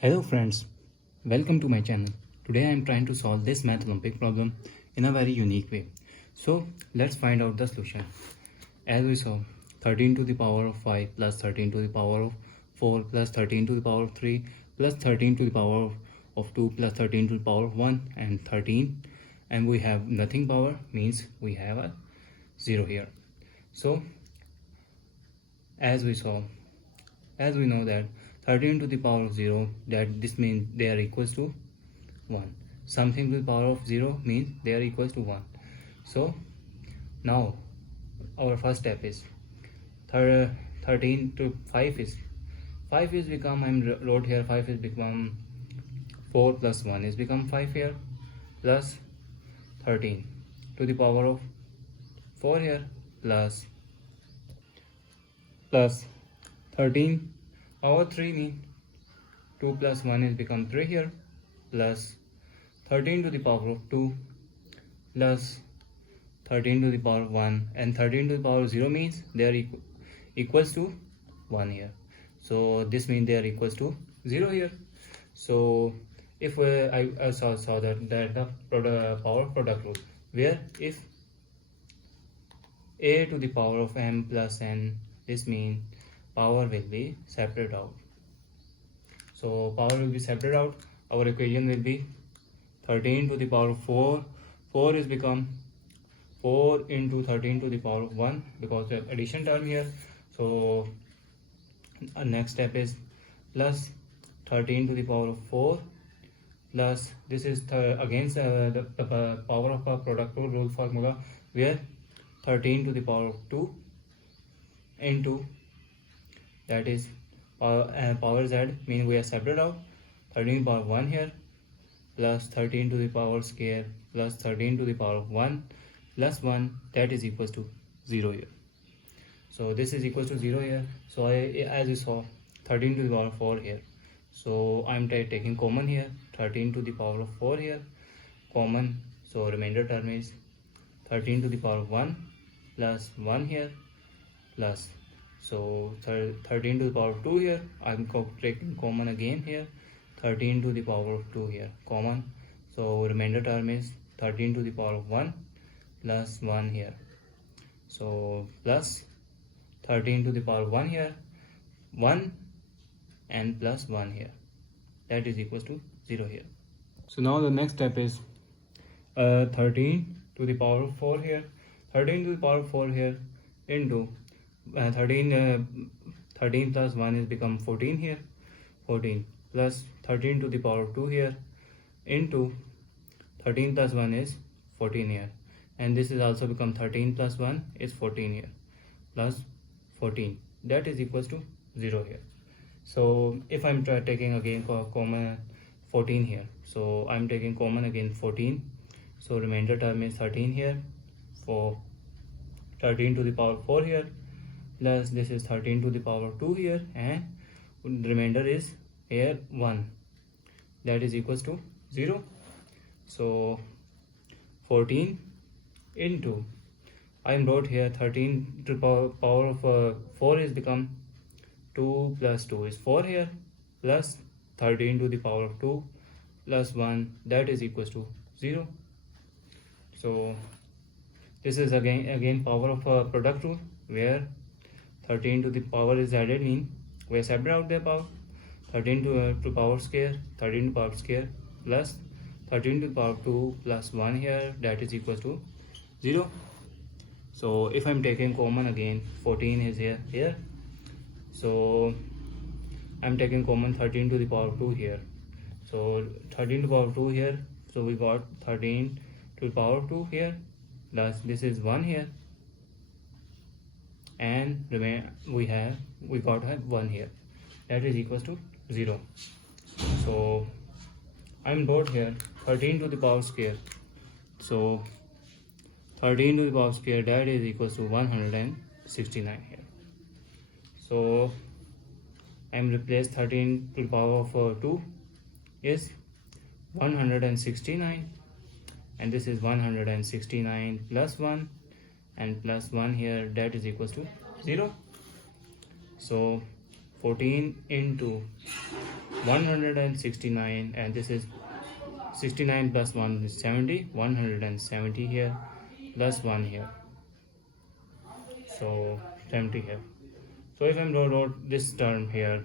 Hello friends, welcome to my channel. Today I am trying to solve this math Olympic problem in a very unique way. So let's find out the solution. As we saw, 13 to the power of 5 plus 13 to the power of 4 plus 13 to the power of 3 plus 13 to the power of 2 plus 13 to the power of 1 and 13, and we have nothing power means we have a 0 here. So as we know that 13 to the power of 0, that this means they are equals to 1. Something to the power of 0 means they are equals to 1. So now our first step is 13 to 5 is become, I'm wrote here 5 is become 4 plus 1 is become 5 here, plus 13 to the power of 4 here, plus 13 power 3 mean 2 plus 1 is become 3 here, plus 13 to the power of 2 plus 13 to the power of 1, and 13 to the power of 0 means they are equals to 1 here. So this means they are equals to 0 here. So if I saw that the power product rule, where if a to the power of m plus n, this means power will be separated out. So power will be separated out. Our equation will be 13 to the power of 4. 4 is become 4 into 13 to the power of 1 because the addition term here. So our next step is plus 13 to the power of 4 plus this is against the power of a product rule formula, where 13 to the power of 2 into, that is power z, mean we are separated out, 13 to the power of 1 here, plus 13 to the power square plus 13 to the power of 1 plus 1, that is equals to 0 here. So this is equals to 0 here. So as you saw, 13 to the power of 4 here. So I'm taking common here, 13 to the power of 4 here, common. So remainder term is 13 to the power of 1 plus 1 here, plus, so 13 to the power of 2 here, I'm taking common again here, 13 to the power of 2 here, common. So remainder term is 13 to the power of 1 plus 1 here. So plus 13 to the power of 1 here, 1 and plus 1 here, that is equals to 0 here. So now the next step is 13 to the power of 4 here, 13 to the power of 4 here into 13 plus 1 is become 14 here, 14 plus 13 to the power of 2 here into 13 plus 1 is 14 here, and this is also become 13 plus 1 is 14 here, plus 14, that is equals to 0 here. So if I'm taking again common 14 here, so I'm taking common again 14, so remainder term is 13 here, for 13 to the power 4 here, plus this is 13 to the power 2 here, and the remainder is here 1, that is equals to 0. So 14 into, I wrote here 13 to the power of 4 is become 2 plus 2 is 4 here, plus 13 to the power of 2 plus 1, that is equals to 0. So this is again power of a product rule, where 13 to the power is added, mean we separate out their power, 13 to power square, 13 to power square plus 13 to the power 2 plus 1 here, that is equals to 0. So if I'm taking common again, 14 is here, so I'm taking common 13 to the power 2 here, so 13 to the power 2 here, so we got 13 to the power 2 here, plus this is 1 here, and we got 1 here, that is equals to 0. So I'm wrote here 13 to the power square, so 13 to the power square, that is equals to 169 here. So I'm replaced 13 to the power of 2 is 169, and this is 169 plus 1 and plus 1 here, that is equals to 0. So 14 into 169, and this is 69 plus 1 is 70, 170 here plus 1 here, so 70 here. So if I'm wrote this term here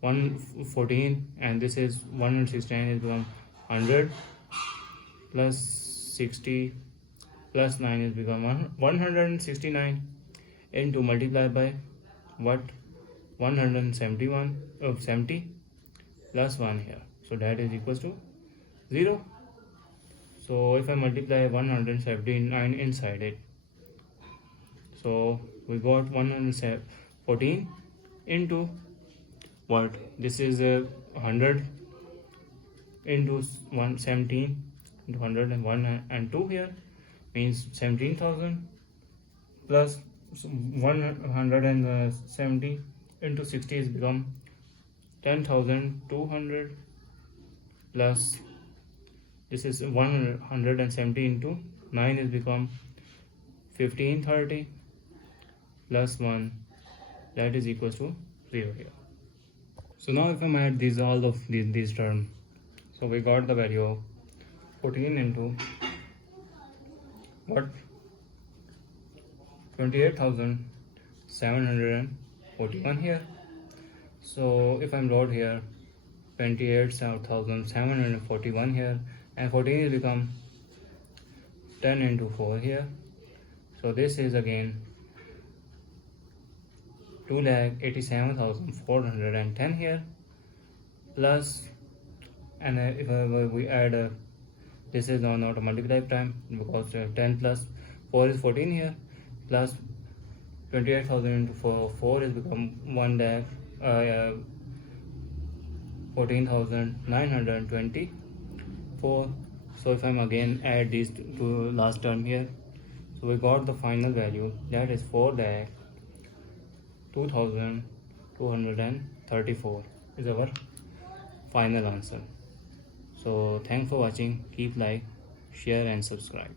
114, and this is 169 is become 100 plus 60 plus 9 is become 169 into multiply by what 171 of 70 plus 1 here, so that is equals to 0. So if I multiply 179 inside it, so we got 114 into what, this is 100 into 117 into 100 and 1 and 2 here means 17,000 plus 170 into 60 is become 10,200 plus this is 170 into 9 is become 1530 plus 1, that is equals to 0 here. So now if I add these all of these terms, so we got the value of 14 into what, 28,741 here. So if I'm wrote here 28,741 here, and 14 is become 10 into 4 here, so this is again 2,87,410 here plus, and if we add this is not a multiply time because 10 plus 4 is 14 here plus 28,000 into 4 is become 14,924. So if I'm again add these to last term here, so we got the final value, that is 4,02,234 is our final answer. So thanks for watching. Keep like, share and subscribe.